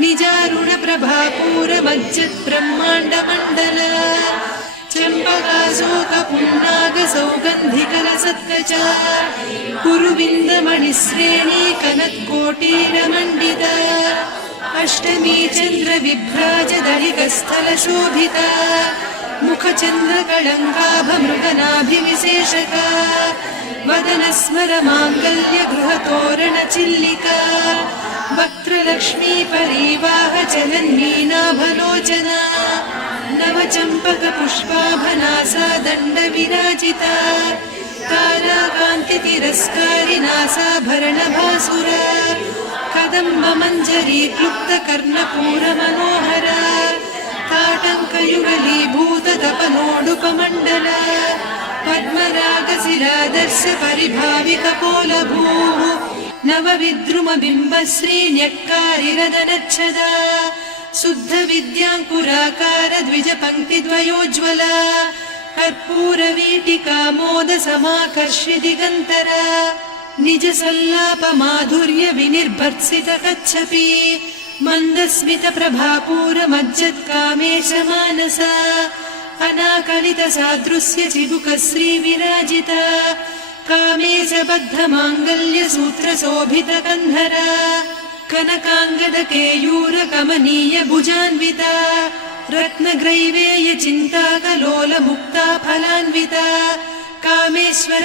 निजारुण प्रभापूरमज्जत् ब्रह्माण्ड मण्डल चम्पकाशोक पुन्नाग सौगन्धिकलसत्कच कुरुविन्दमणिश्रेणी कनत्कोटीरमण्डित अष्टमी चन्द्र विभ्राज दलिकस्थलशोभिता मुखचन्द्रकळङ्काभमृगनाभिविशेषका वदनस्मर माङ्गल्य गृहतोरणचिल्लिका वक्त्रलक्ष्मी परिवाह चलन्मीनाभलोचना नवचम्पक पुष्पाभनासा दण्ड विराजिता ताराकान्ति तिरस्कारिनासाभरणभासुर कदम्ब मञ्जरी क्लुप्त कर्णपूर मनोहर ताटङ्कयुगलीभूत तपनोडुपमण्डल पद्मरागशिरादर्श परिभाविकपोलभूः नवविद्रुमबिम्बश्रीन्यक्कारिरदनच्छदा शुद्ध विद्याङ्कुराकार द्विजपङ्क्तिद्वयोज्ज्वला कर्पूरवीटिका मोद समाकर्षि दिगन्तर निज सल्लाप माधुर्य विनिर्भर्त्सित कच्छपि मन्दस्मित प्रभापूर मज्जत् कामेश मानसा अनाकलित सादृश्य चिबुक श्री विराजिता कामेश बद्ध माङ्गल्य सूत्र शोभित कन्धर कनकाङ्गद केयूर कमनीय भुजान्विता रत्नग्रैवेय चिन्ताकलोल मुक्ता फलान्विता कामेश्वर